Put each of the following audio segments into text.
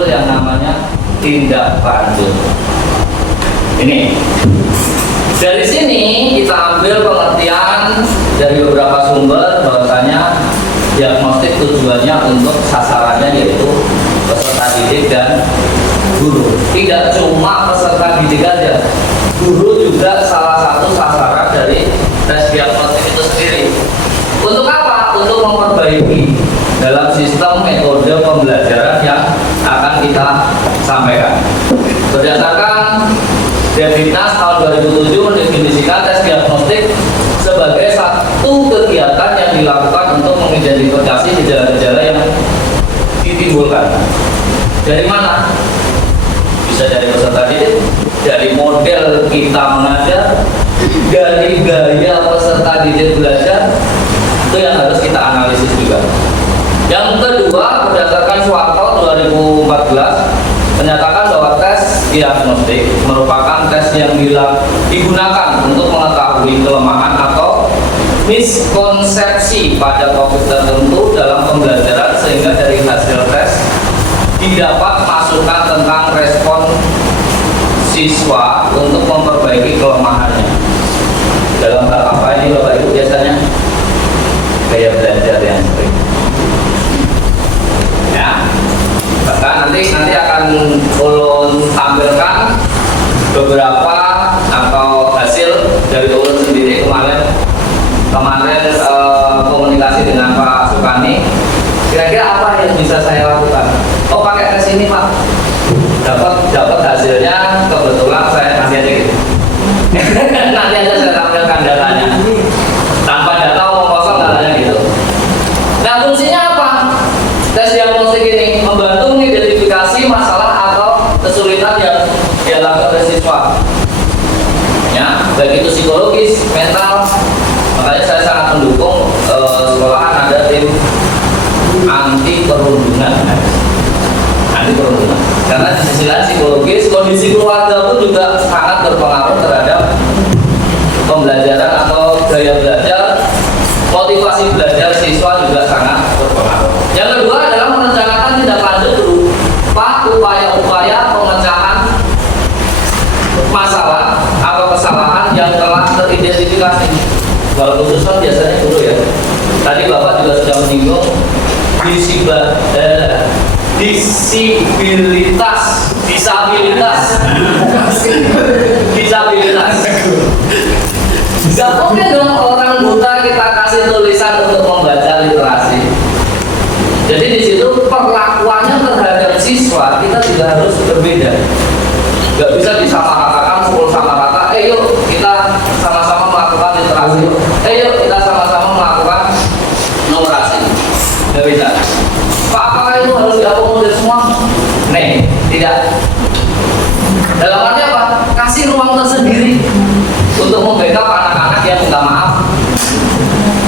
muncul yang namanya tindak lanjut. Ini dari sini kita ambil pengertian dari beberapa sumber bahwasanya diagnostik tujuannya untuk sasarannya yaitu peserta didik dan guru. Tidak cuma peserta didik saja, guru juga salah satu sasaran dari tes diagnostik itu sendiri. Untuk apa? Untuk memperbaiki dalam sistem metode pembelajaran yang akan kita sampaikan. Berdasarkan Depdiknas tahun 2007 mendefinisikan tes diagnostik sebagai satu kegiatan yang dilakukan untuk mengidentifikasi gejala-gejala yang ditimbulkan. Dari mana? Bisa dari peserta didik, dari model kita mengajar, dari gaya peserta didik belajar, itu yang harus kita analisis juga. Yang kedua, berdasarkan Suwarto 2014 menyatakan bahwa tes diagnostik merupakan tes yang digunakan untuk mengetahui kelemahan atau miskonsepsi pada topik tertentu dalam pembelajaran sehingga dari hasil tes didapat masukan tentang respon siswa untuk memperbaiki kelemahannya. Dalam hal apa ini Bapak Ibu biasanya? Gaya belajar yang sering. Ya. Bahkan nanti akan ulun tampilkan beberapa atau hasil dari ulun sendiri kemarin komunikasi dengan Pak Sukani. Kira-kira apa yang bisa saya lakukan? Oh, pakai tes ini Pak. Dapat hasilnya, kebetulan saya nanti aja gitu. Nanti aja saya tampilkan datanya. Tanpa data omong kosong datanya gitu. Nah, fungsinya apa? Tes diagnostik ini membantu mengidentifikasi masalah atau kesulitan yang dialami oleh siswa. Ya, baik itu psikologis, mental. Makanya saya sangat mendukung sekolahan ada tim anti perundungan. Anti perundungan. Karena di sisi lain psikologis, kondisi keluarga pun juga sangat berpengaruh terhadap pembelajaran atau gaya belajar, motivasi belajar siswa juga sangat berpengaruh. Yang kedua adalah merencanakan tindak lanjut berupa upaya-upaya pemecahan masalah atau kesalahan yang telah teridentifikasi. Kalau khusus kan biasanya guru ya. Tadi Bapak juga sudah menyinggung disabilitas. Gak mungkin dong orang buta kita kasih tulisan untuk membaca literasi. Jadi di situ perlakuannya terhadap siswa kita juga harus berbeda. Gak bisa disamaratakan pukul sama rata. Yuk kita sama-sama melakukan literasi. Yuk kita sama-sama melakukan numerasi. Gak bisa. Pak, apakah itu harus diakomodir semua? Nih, tidak. Dalam arti apa? Kasih ruang tersendiri untuk membackup anak-anak yang minta maaf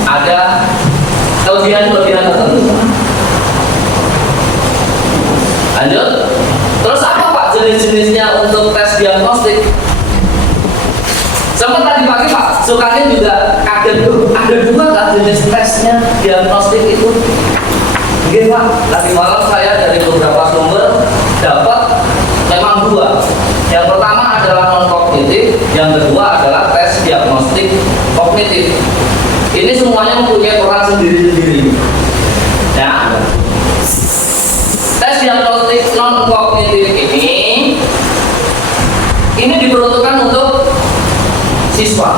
ada kelebihan-kelebihan tertentu. Lanjut. Terus apa Pak jenis-jenisnya untuk tes diagnostik? Sempat tadi pagi Pak Sukani juga kaget tuh, ada juga nggak jenis tesnya diagnostik itu? Oke Pak, tadi malam saya dari beberapa sumber dapat memang dua. Yang pertama adalah non kognitif, yang kedua adalah tes diagnostik kognitif. Ini semuanya mempunyai peran sendiri-sendiri. Ya. Tes diagnostik non kognitif ini diperuntukkan untuk siswa.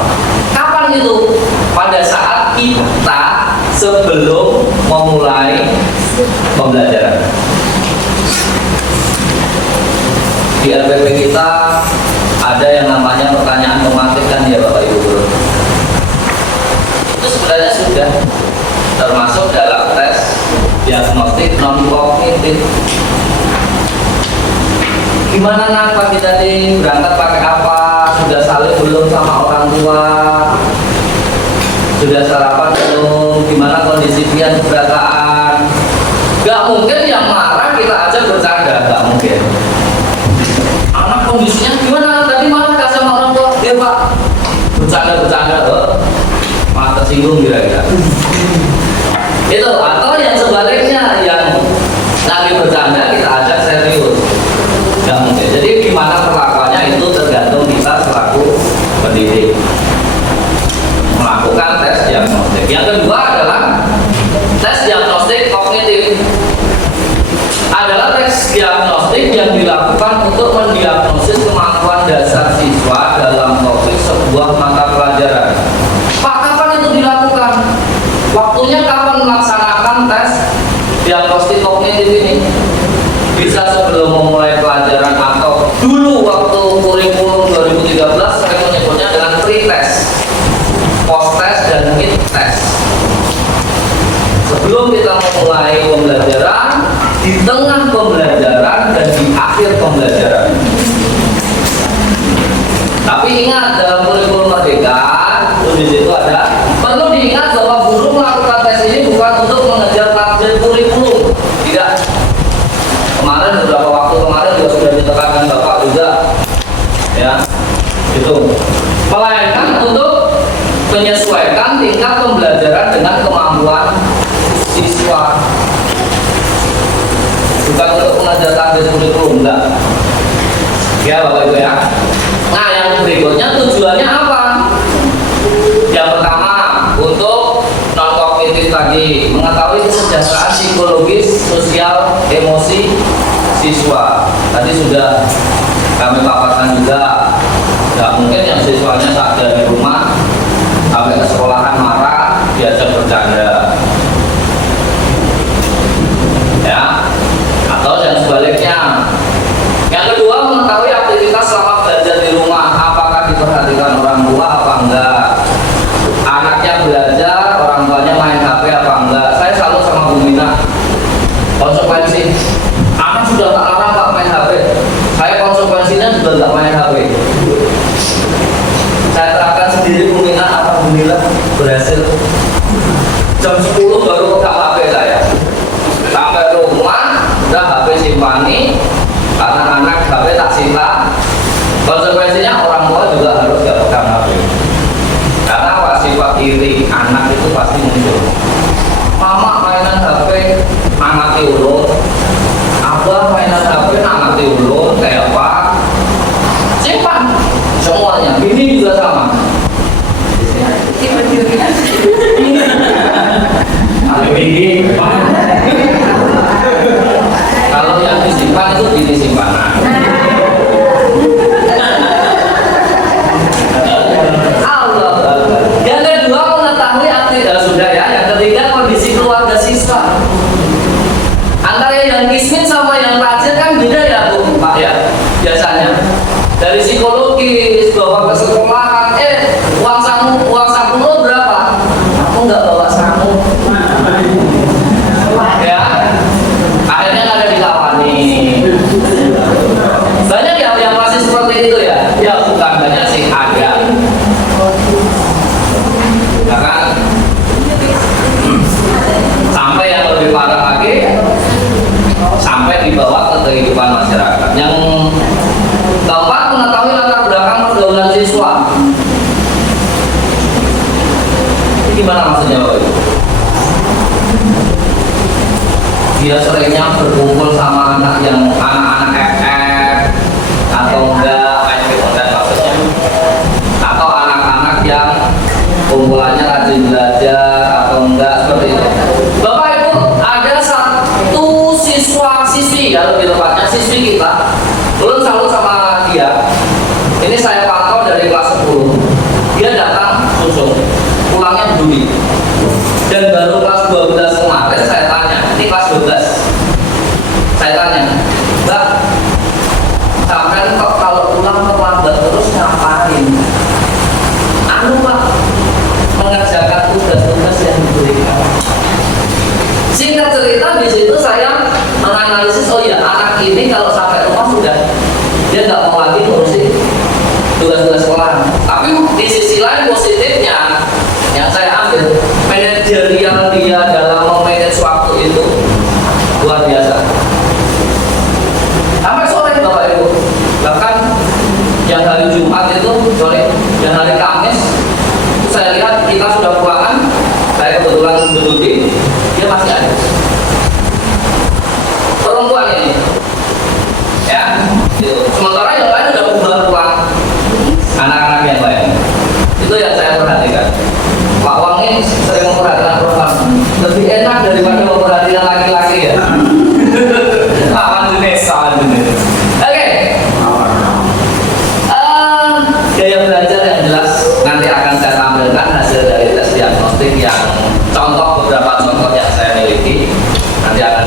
Kapan itu? Pada saat kita sebelum memulai pembelajaran. Di RPP kita ada yang namanya pertanyaan tematik kan ya Bapak Ibu Guru. Itu sebenarnya sudah termasuk dalam tes diagnostik non kognitif. Gimana Pak kita nih berangkat pakai apa? Sudah saling belum sama orang tua? Sudah sarapan belum? Gimana kondisi pian keberadaan? Gak mungkin yang marah kita aja bercanda, gak mungkin. Anak kondisinya gimana? Tadi marah gak sama orang tua? Iya Pak, bercanda-bercanda malah tersinggung kira-kira. Itu atau yang sebaliknya yang lagi bercanda kita ajak serius. diagnostik kognitif ini bisa sebelum memulai pelajaran atau dulu waktu kurikulum 2013 saya menyebutnya dengan pre-test, post-test, dan mid-test. Sebelum kita memulai pembelajaran, di tengah pembelajaran, dan di akhir pembelajaran. Tapi ingat, dalam kurikulum Merdeka di situ ada, perlu diingat bahwa guru melakukan tes ini bukan untuk mengejar target kurikulum. Tidak. Kemarin beberapa waktu kemarin juga sudah ditekankan Bapak juga, ya, itu. Melainkan untuk menyesuaikan tingkat pembelajaran dengan kemampuan siswa. Bukan untuk mengejar target kurikulum, enggak. Ya Bapak Ibu ya. Nah, yang berikutnya tujuannya apa? Yang pertama, untuk non kognitif tadi, mengetahui kesejahteraan psikologis, sosial, emosi siswa. Tadi sudah kami paparkan juga. Nggak mungkin yang siswanya saat dari rumah sampai ke sekolahan marah, diajak bercanda, ya, atau yang sebaliknya. Yang kedua, mengetahui aktivitas selama belajar di rumah, apakah diperhatikan orang tua apa enggak, anaknya belajar, orang tuanya main HP apa enggak. Saya selalu sama Bu Mina, konsekuensi anak sudah tak larang Pak main HP, saya konsekuensinya juga nggak main HP. Saya terapkan sendiri. Bu Mina, alhamdulillah berhasil. Jam 10 baru pegang HP saya, sampai rumah udah HP simpani, karena anak HP tak sita. Konsekuensinya orang tua juga harus gak pegang HP, karena sifat iri anak itu pasti muncul. Mama mainan HP, anak ulun. Abah mainan HP, anak ulun. Kayak apa? Simpan semuanya. Ini juga sama. Kalau yang disimpan itu gini simpanan. Yang kedua, mengetahui aktivitas sudah ya. Yang ketiga, kondisi keluarga siswa. Antara yang kismin sama yang rajin kan beda ya Bu, Pak ya. Biasanya dari psikologis bawa ke sekolahan, uang saku lo berapa? Aku nggak bawa saku. Ya, akhirnya nggak ada dikawani. Banyak yang masih seperti itu ya. Ya bukan banyak sih, ada. Ya kan? Sampai yang lebih parah lagi, sampai dibawa ke kehidupan masyarakat. Yang keempat, mengetahui latar belakang pergaulan siswa. Ini gimana maksudnya Bapak Ibu? Dia seringnya berkumpul sama anak yang anak-anak FF atau enggak, dan maksudnya, atau anak-anak yang kumpulannya rajin belajar atau enggak, seperti itu. Bapak Ibu, ada satu siswa-siswi ya, lebih tepatnya siswi kita, belum salut sama dia. Ini saya pantau dari kelas 10. Dia datang langsung, pulangnya peduli. Dan baru kelas 12 kemarin saya tanya, ini kelas 12. Saya tanya, Mbak, sampai kok kalau pulang terlambat terus ngapain? Anu Pak, mengerjakan tugas-tugas yang diberikan. Singkat cerita, di situ saya menganalisis, oh ya, anak ini kalau sampai rumah sudah dia nggak mau lagi ngurusin tugas-tugas sekolah. Tapi di sisi lain positifnya yang saya ambil, manajerial dia dalam memanage waktu itu luar biasa. Sampai sore Bapak Ibu, bahkan yang hari Jumat itu, yang hari Kamis, saya lihat kita sudah pulangan, saya kebetulan duduk dia masih ada. Perempuan ini, ya, gitu. Sementara yang lain sudah pulang, anak-anak yang lain. Itu yang saya perhatikan. Pak Wang ini sering memperhatikan perempuan, lebih enak daripada memperhatikan laki-laki ya. Aman jenis. Oke. Gaya belajar yang jelas nanti akan saya tampilkan hasil dari tes diagnostik yang contoh, beberapa contoh yang saya miliki nanti akan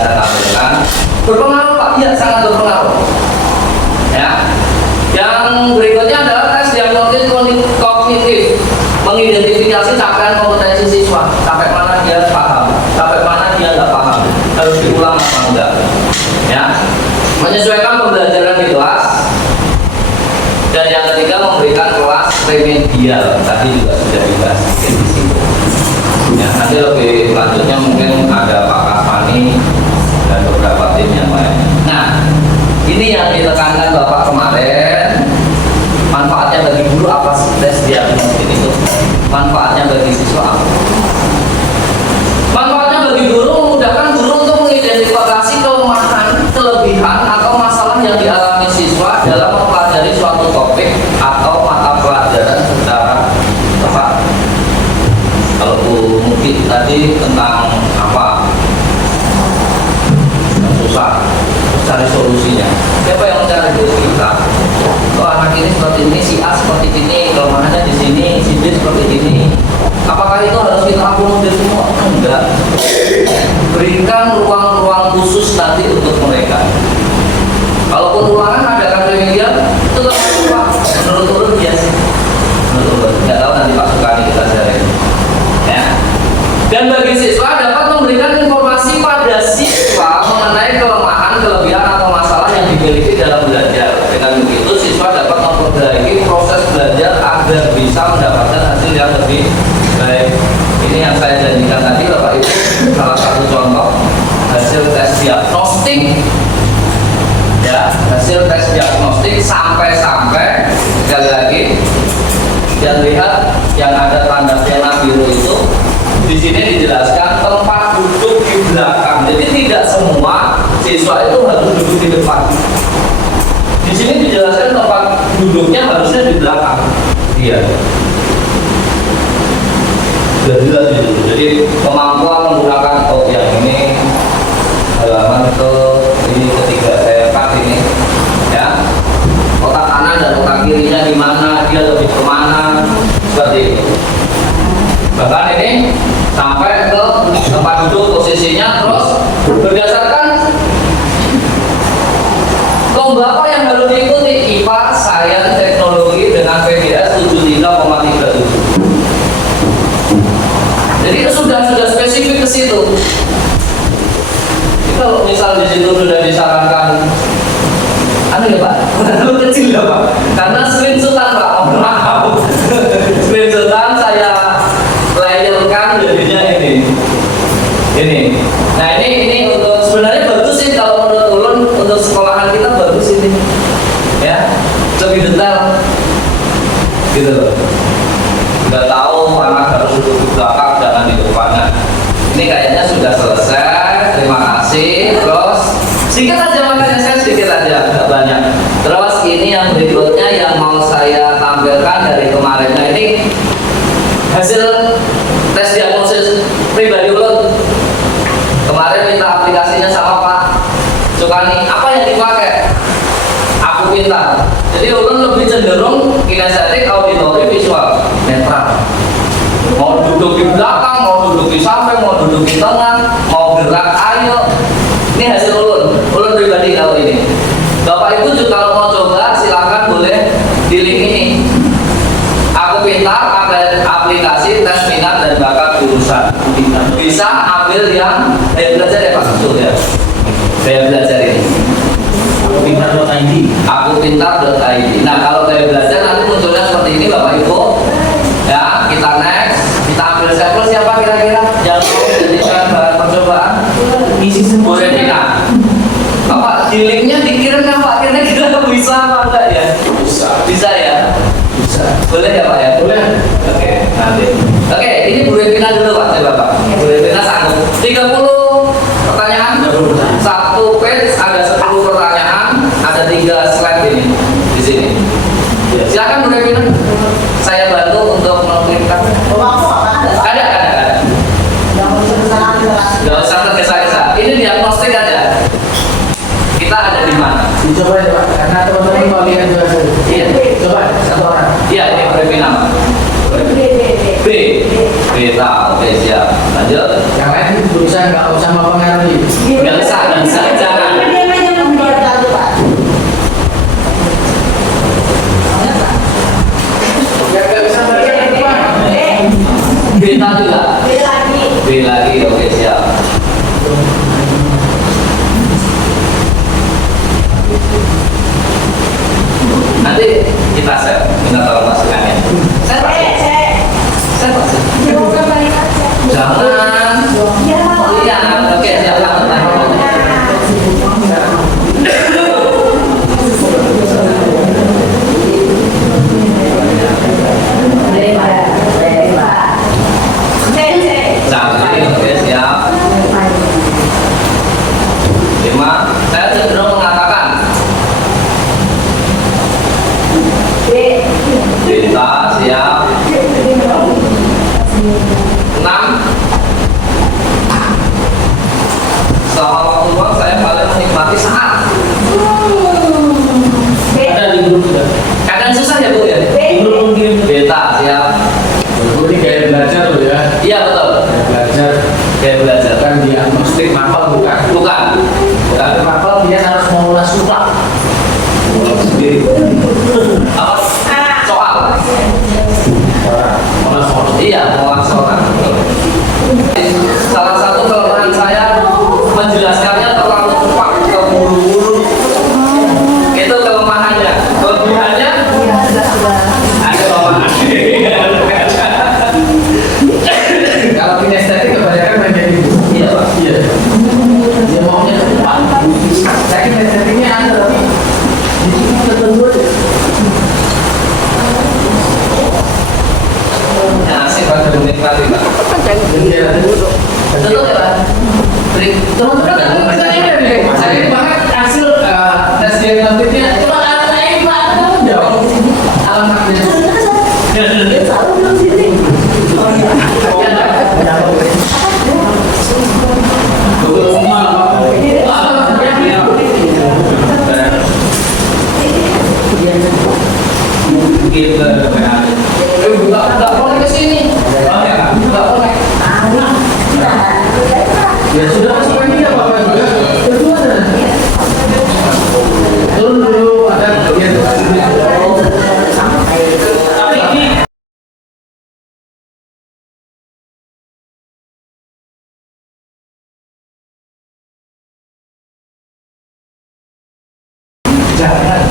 Ya, menyesuaikan pembelajaran di kelas. Dan yang ketiga memberikan kelas remedial, tadi juga sudah dibahas di sini. Ya, nanti lebih lanjutnya mungkin ada Pak Kasmani dan beberapa tim yang lain. Nah, ini yang ditekankan Bapak kemarin. Manfaatnya bagi guru apa sih tes diagnostik itu? Manfaatnya bagi siswa apa? Manfaatnya bagi guru memudahkan guru untuk mengidentifikasi kelemahan, kelebihan atau masalah yang dialami siswa dalam mempelajari suatu topik atau mata pelajaran secara tepat. Kalau Bu mungkin tadi tentang apa yang susah, terus cari solusinya. Siapa yang mencari itu? Kita. Oh, anak ini seperti ini, si A seperti ini, kelemahannya di sini, si D seperti ini. Apakah itu harus kita akomodir semua? Enggak. Berikan ruang-ruang khusus nanti untuk mereka. Kalaupun ruangan adakan remedial, itu kan Pak. Menurut biasa. Menurut nggak tahu nanti Pak Sukani kita sharing. Ya. Dan bagi siswa dapat memberikan informasi pada siswa mengenai kelemahan, kelebihan atau masalah yang dimiliki dalam belajar. Dengan begitu siswa dapat memperbaiki proses belajar agar bisa mendapatkan hasil yang lebih baik. Ini yang saya janjikan tadi Bapak Ibu, salah satu contoh hasil tes diagnostik. Ya, hasil tes diagnostik sampai sekali lagi yang lihat yang ada tanda zona biru itu di sini dijelaskan tempat duduk di belakang. Jadi tidak semua siswa itu harus duduk di depan. Di sini dijelaskan tempat duduknya harusnya di belakang. Iya. Jelas itu. Jadi kemampuan menggunakan yang ini halaman ini ketiga saya pakai ini. Ya. Otak kanan dan otak kirinya di mana, dia lebih kemana, seperti itu. Bahkan ini sampai ke tempat duduk posisinya, terus berdasarkan lomba apa yang harus diikuti, IPA, Sains, Teknologi dengan PBS 73,37. Jadi itu sudah spesifik ke situ. Kalau misal di situ sudah disarankan, ya Pak, terlalu kecil ya Pak, karena screenshotan Pak, mohon maaf. Screenshotan saya layarkan jadinya ini. Nah ini untuk sebenarnya bagus sih kalau menurut ulun untuk sekolahan kita bagus ini, ya lebih detail, gitu loh. Nggak tahu anak harus duduk di belakang, jangan di depannya. Ini kayaknya sudah selesai. Terima kasih. Terus sedikit aja makanya saya sedikit aja, nggak banyak. Terus ini yang berikutnya yang mau saya tampilkan dari kemarinnya ini hasil tes diagnosis pribadi ulun. Kemarin minta aplikasinya sama Pak Sukani. Apa yang dipakai? Aku Pintar. Jadi ulun lebih cenderung kinestetik, auditori, visual, netral. Mau duduk di belakang, mau duduk di samping, mau duduk di tengah, mau gerak, ayo. Ini hasil ulun pribadi kalau ini. Bapak Ibu juga kalau mau coba silakan boleh di link ini. Aku Pintar ada aplikasi tes minat dan bakat jurusan. Bisa ambil yang belajar ya Pak, betul ya. Saya belajar ini. Akupintar.id. Akupintar.id. Nah kalau saya belajar nanti munculnya seperti ini Bapak Ibu. Ya kita next, kita ambil sampel siapa kira-kira yang mau jadikan bahan percobaan? Isi semua. Boleh Dina. Bapak di linknya dikirim kan Pak, kira-kira bisa apa enggak ya? Bisa ya? Bisa. Boleh ya Pak ya? Boleh. Oke, nanti. Oke, ini Bu Revina dulu Pak, coba Pak. Bu Revina sanggup. 30 pertanyaan. Satu page ada 10 pertanyaan, ada 3 slide ini di sini. Silakan Bu Revina. Saya bantu untuk mengklikkan. Ada. Nggak usah tergesa-gesa. Ini diagnostik aja. Kita ada di mana? Coba ya Pak, karena teman-teman mau lihat juga. Iya. Coba satu orang. Iya, ini Bu Revina. B. Beta. Oke, siap. Lanjut. Yang lain berusaha nggak usah mempengaruhi. Nggak usah, jangan. Beta juga. B lagi, oke siap. Mapel bukan. Bukan. Bukan. Mapel dia harus mengulas surat. Apa? Soal. Mengulas surat. Iya, mengolah soal. Salah satu kelemahan saya menjelaskannya terlalu cepat, terburu-buru. Itu kelemahannya. Kelebihannya ada bapak. Kalau kinestetik kebanyakan menjadi Iya, Pak. iya. Dia maunya cepat. Saya kinestetiknya ada tapi itu tertentu aja. Nah, asik pada menikmati, Pak. Iya. Betul ya, Pak? Teman-teman kita ini deh. Saya ini bahkan hasil tes diagnostiknya itu alamatnya Pak. Jauh. Alamatnya. Nggak boleh kesini. Nggak boleh. Ya sudah masuk lagi ya Bapak juga. Berdua ada. Turun dulu ada bagian. Tapi ini Jangan.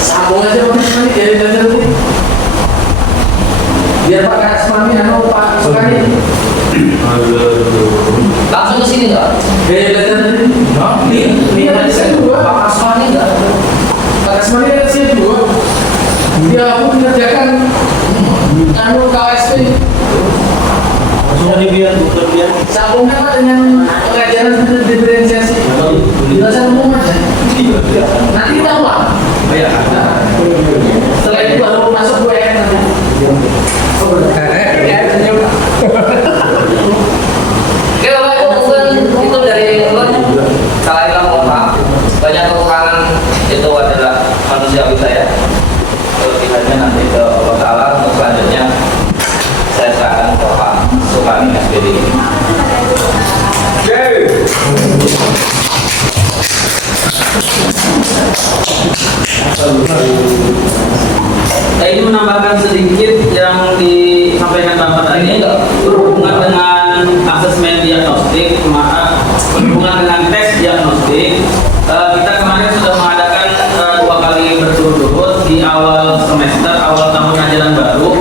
Sambung aja Pak Asmani dari belajar ini. Biar Pak Asmani anu Pak Sukani. langsung ke sini nggak? Dari belajar ini. Ini ada saya dua. Pak Asmani nggak? Pak Asmani ada saya dua. Dia aku mengerjakan anu KSP. Sudah dibiar, bukan biar. Sambungkan Pak dengan pengajaran diferensiasi. Jelasan umum aja. Nanti kita ulang. Setelah itu baru masuk UN nanti. Oke, Bapak Ibu, mungkin itu dari Ulun. Salah hilang mohon maaf. Banyak kekurangan itu adalah manusiawi saya. Kelebihannya nanti ke Allah Ta'ala. Untuk selanjutnya saya serahkan ke Pak Sukani SPD. Saya ingin menambahkan sedikit yang disampaikan Bapak tadi berhubungan dengan asesmen diagnostik, berhubungan dengan tes diagnostik. Kita kemarin sudah mengadakan 2 kali berturut-turut di awal semester, awal tahun ajaran baru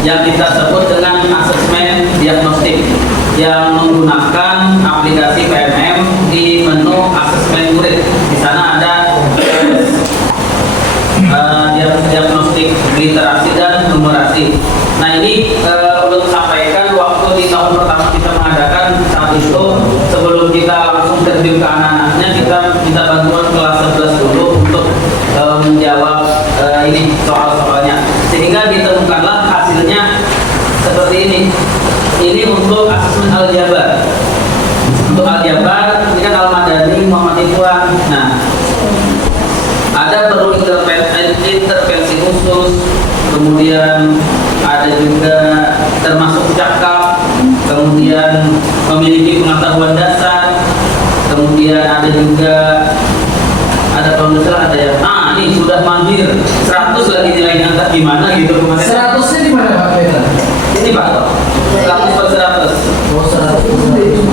yang kita sebut dengan asesmen diagnostik yang menggunakan aplikasi PMM di menu asesmen murid. Di sana ada diagnostik literasi dan numerasi. Nah ini untuk sampaikan waktu di tahun pertama kita mengadakan saat itu sebelum kita langsung terjun ke anak-anaknya kita minta bantuan kelas 11 dulu untuk menjawab ini soal-soalnya sehingga ditemukanlah hasilnya seperti ini. Ini untuk asesmen aljabar. Untuk aljabar ini kan Al-Madani Muhammad Ikhwan. Nah ada perlu intervensi khusus, kemudian ada juga termasuk cakap, kemudian memiliki pengetahuan dasar, kemudian ada juga kalau nggak salah ada yang ini sudah mahir 100 lagi nilainya entah gimana gitu kemarin. 100-nya di mana Pak Peter? Ini Pak 100 per 100. Oh 100.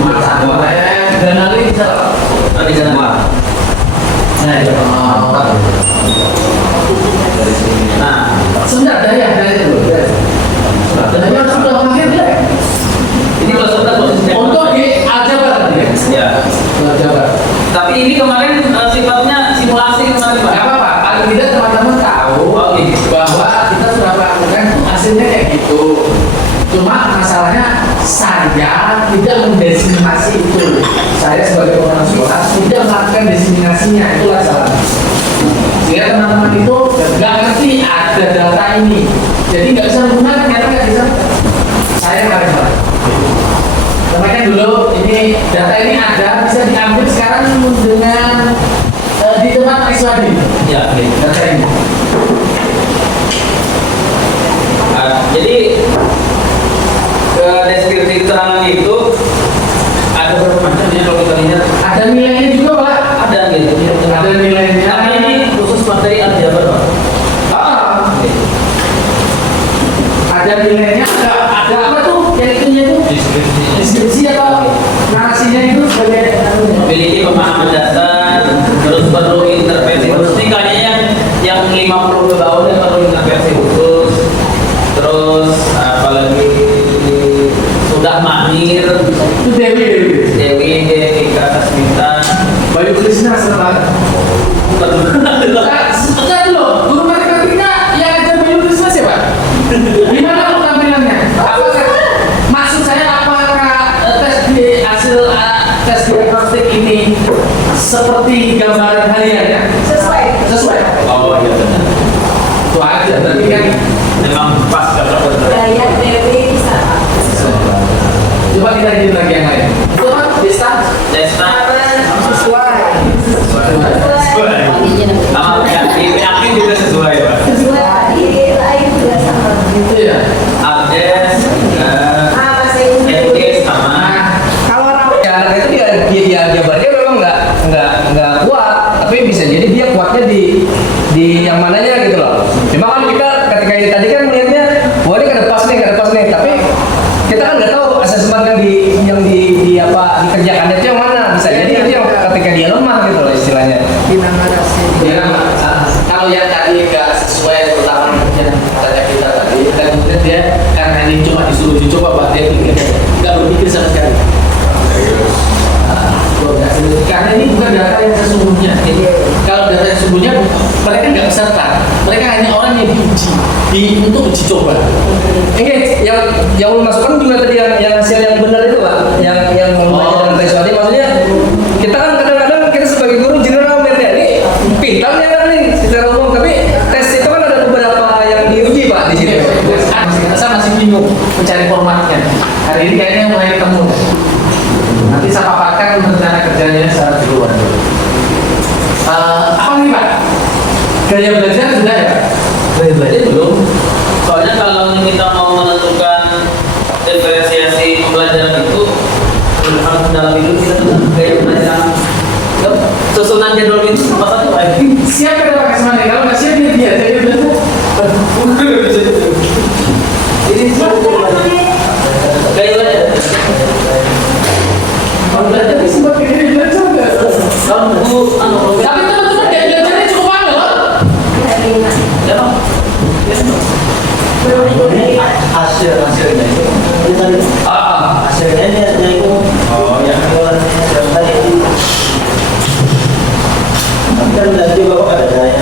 Masa boleh. Dan nanti bisa. Di sana. Nah, ya. Nah, Sudah ada ya dari itu. Dan yang sudah mahir deh. ini kalau sudah posisinya Untuk di aljabar tadi ya. ya. Aljabar. Tapi ini kemarin sifatnya simulasi kemarin Pak. Gak apa-apa. Paling tidak teman-teman tahu Oke. bahwa kita sudah melakukan hasilnya kayak gitu. Cuma masalahnya saya tidak mendesimasi itu. Saya sebagai orang sekolah tidak melakukan desiminasinya, itulah salahnya. Sehingga teman-teman itu nggak ngerti ada data ini, jadi nggak bisa menggunakan, ternyata nggak bisa. Saya paling salah. Sampaikan dulu, ini data ini ada, bisa diambil sekarang dengan di tempat Iswadi. Ya, oke. Data ini. Ada nilainya, ada apa tuh? Yang itunya tuh? Deskripsi atau narasinya itu sebagai Memiliki pemahaman dasar, terus perlu intervensi khusus. Ini kayaknya yang 50 tahun yang perlu intervensi khusus. Terus apalagi sudah mahir, itu Dewi. Dewi Kasasmita, Bayu Krishna setelah sebentar loh, guru matematika yang ajar Bayu Krishna siapa? Gimana tampilannya? Apakah maksud saya apakah tes di hasil tes diagnostik ini seperti gambaran hariannya? Sesuai. oh iya benar, Itu aja, berarti kan memang pas kata coba kita hidup lagi yang lain. Itu apa? Desta? Desta, Sesuai. sama yakin juga sesuai Pak. Itu ya. Abdes, Edis sama Ya, anak itu dia jabarnya memang nggak kuat, tapi bisa jadi dia kuatnya di yang mananya gitu loh. Cuma kan kita ketika ini tadi kan melihatnya, wah ini kada pas nih, tapi kita kan nggak tahu asesmen yang dikerjakan itu yang mana. Bisa jadi itu yang ketika dia lemah gitu loh istilahnya. Ya, kalau yang tadi nggak sesuai terutama yang kata kita tadi, dan kemudian dia karena ini cuma disuruh dicoba, Pak, dia nggak berpikir sama sekali. Karena ini bukan data yang sesungguhnya. Kalau data yang sesungguhnya, mereka nggak peserta, mereka hanya orang yang diuji untuk uji coba. Ini yang lu masukkan juga tadi yang hasil yang benar itu Pak, yang membaca dengan tes maksudnya kita kan kadang-kadang kita sebagai guru general ini pintarnya kan nih secara umum, tapi tes itu kan ada beberapa yang diuji Pak di sini. Saya masih bingung mencari formatnya. Hari ini kayaknya mulai ketemu. Nanti saya paparkan rencana kerjanya secara keseluruhan. Apa nih Pak? Gaya belajar sudah ya? Gaya belajar belum. soalnya kalau kita mau menentukan diferensiasi pembelajaran itu harus dalam itu kita tuh kayak pembelajaran susunan jadwal itu apa satu Pak? Siapa yang pakai semuanya? Kalau nggak siap dia gaya belajar. Ini kayak belajar. Kalau belajar sih pakai gaya belajar nggak? Kalau buku Tapi teman-teman gaya belajarnya cukup apa loh? ya Pak? hasilnya itu hasilnya dia itu Oh ya. yang tadi tapi kan nanti bapak ada daya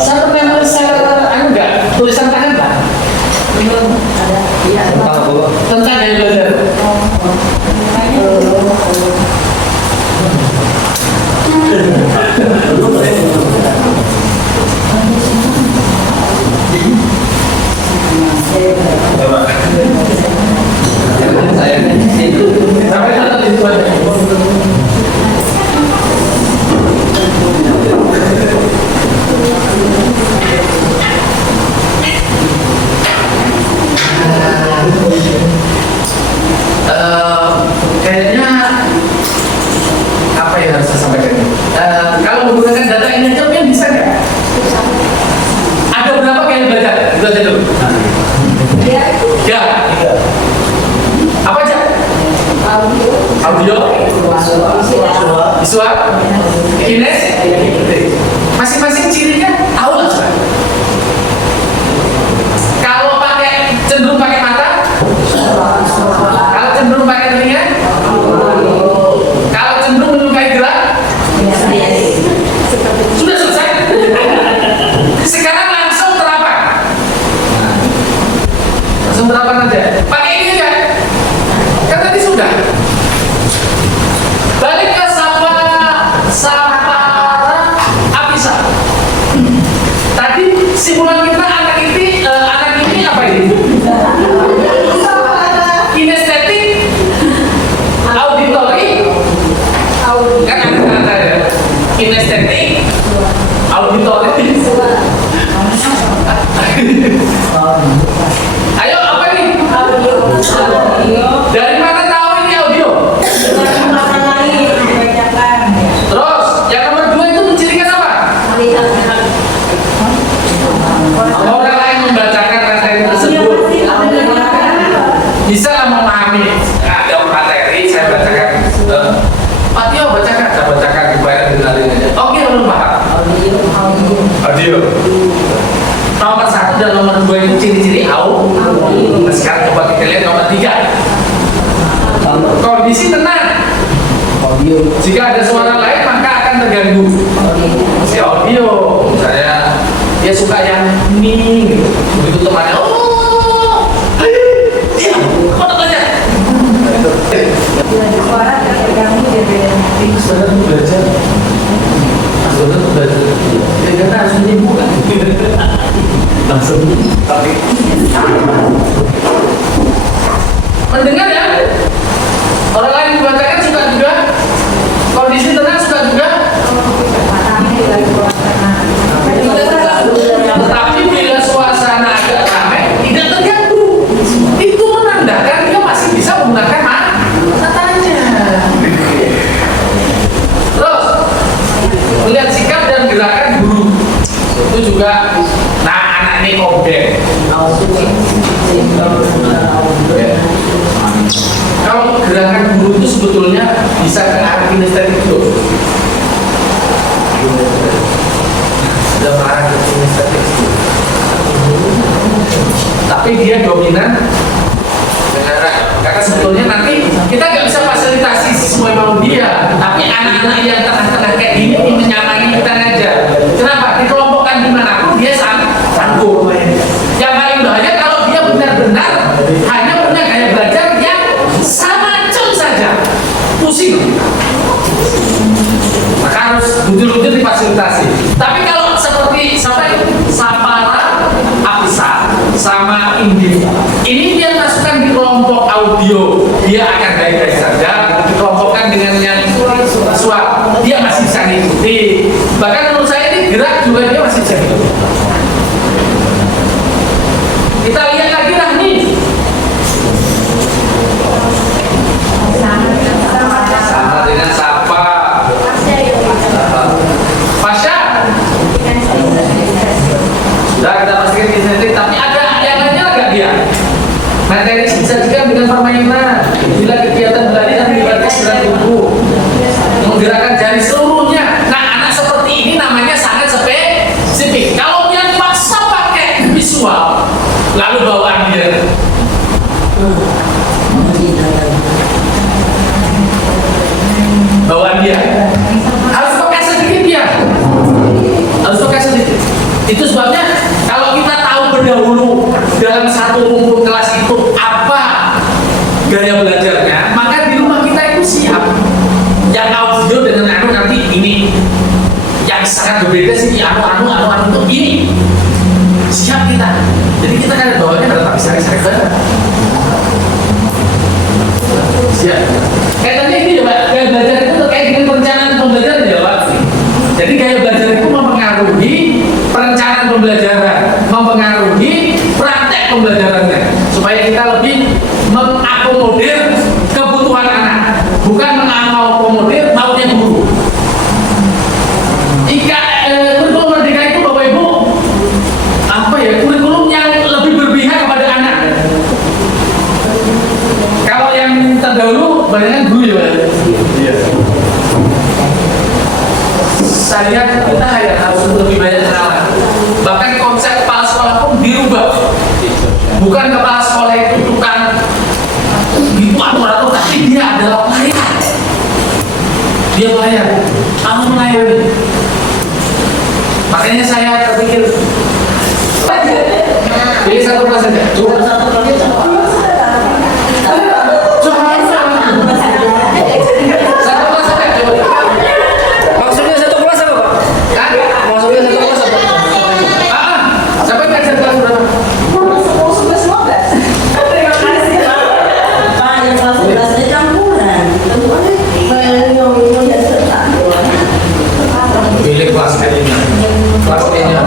Saya pernah nulis enggak tulisan tangan Pak? Tentang apa Pak? Tentang gaya belajar. Sampai sana di situ aja. Kayaknya apa yang harus saya sampaikan? Kalau menggunakan data ini aja mungkin bisa nggak? Ada berapa gaya belajar? Itu aja dulu. Ya. Apa aja? Audio, visual, kines, masing-masing cirinya tahu lah coba. Kalau cenderung pakai mata, kalau cenderung pakai telinga, kalau cenderung menyukai gerak, sudah selesai. Sekarang langsung terapan. Langsung terapan aja. Pakai ini kan? Kan tadi sudah. Balik ke Sapara Apisa. Tadi simulan kita anak ini apa ini? Kinestetik, auditori, kan ada ya. Kinestetik, auditori. Ayo apa nih? Dari mana tahu ini audio? Terus yang nomor 2 itu mencirikan apa? Orang lain membacakan materi tersebut. bisa memahami ada materi saya bacakan. Pak Tio bacakan, saya bacakan dibayar dengerin aja. Oke, belum paham. Audio. Nomor 1 dan nomor 2 itu ciri-ciri AU. Nah, sekarang coba kita lihat nomor 3. Kondisi tenang. Jika ada suara lain maka akan terganggu. Si audio, misalnya dia suka yang ning, begitu temannya, iya, kau aja. Suara terganggu beda. Saudara belajar. Saudara belajar. Ya karena harus menyibukkan. Langsung tapi mendengar ya. Orang lain dibacakan suka juga. Kondisi tenang suka juga. Tetapi bila suasana agak ramai tidak terganggu. Itu menandakan dia masih bisa menggunakan matanya. Terus melihat sikap dan gerakan guru itu juga. Nah, anak ini komplain. Kalau gerakan guru itu sebetulnya bisa ke arah kinestetik itu. Sudah mengarah ke kinestetik. Tapi dia dominan dengan karena sebetulnya nanti kita nggak bisa fasilitasi sesuai mau dia. Tapi anak-anak yang tengah-tengah kayak gini ini menyamai kita ngajar. Kenapa? Dikelompokkan dimanapun dia sanggup. Yang paling bahaya kalau dia benar-benar hanya punya gaya belajar yang sama cun saja, pusing. Maka harus bujur-bujur difasilitasi. Tapi kalau seperti sampai Sapara, Apisa, sama Indi, ini dia masukkan di kelompok audio, dia akan baik-baik saja. Dikelompokkan dengan nyanyi suara, dia masih bisa ngikuti. Bahkan menurut saya ini gerak juga dia masih bisa ngikuti. Kita lihat lagi lah nih. Sama dengan Sapa. Fasya. Sudah kita pastikan kinestetik, tapi ada yang lainnya nggak dia? Materi disajikan dengan permainan. Bila kegiatan berlari dan melibatkan gerak tubuh, menggerakkan jari seluruhnya. Nah, anak seperti ini namanya sangat spesifik. Kalau yang paksa pakai visual, lalu bawaan dia. Bawaan dia harus pakai sedikit dia. Harus pakai sedikit. Itu sebabnya kalau kita tahu berdahulu dalam satu rumpun kelas itu apa gaya belajarnya, maka di rumah kita itu siap. Yang audio dengan anu nanti ini. Yang sangat berbeda sih anu itu ini. Siap kita. Jadi kita kan bawahnya ada tapi sari-sari banget. Siap. Kaitannya ini ya Pak, gaya belajar itu terkait dengan perencanaan pembelajaran ya Pak. Jadi gaya belajar itu mempengaruhi perencanaan pembelajaran, mempengaruhi praktek pembelajarannya, supaya kita lebih mengakomodir kebutuhan anak, bukan mengakomodir maunya guru. Kurikulum Merdeka itu Bapak Ibu apa ya, kurikulum yang lebih berpihak kepada anak. Kalau yang terdahulu banyak guru ya Pak. Iya. Saya kita harus lebih banyak kenalan. Bahkan konsep kepala sekolah pun dirubah. Bukan kepala sekolah itu tukang gitu atur-atur, tapi dia adalah pelayan. Dia pelayan. Kamu melayani. Makanya saya terpikir pilih satu kelas saja. Cuma satu kelas saja. Maksudnya satu kelas apa Pak? Kan? Maksudnya satu kelas apa? Siapa yang ngajar kelas berapa? Terima kasih Pak, yang kelas 11-nya campuran. Pilih kelas kayaknya. Kelas kayaknya.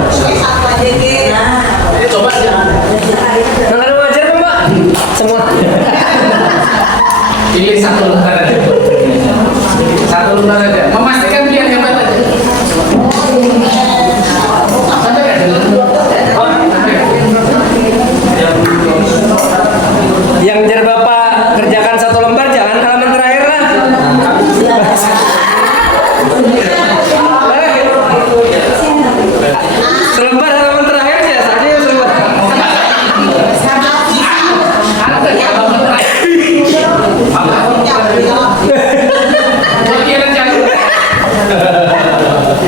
Coba sih. Yang ada wajar kan Pak? Semua. Pilih satu lembar aja. Satu lembar aja. Memastikan dia hebat aja. Yang jar Bapak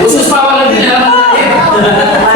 Khusus Pak Waluyo. Wah.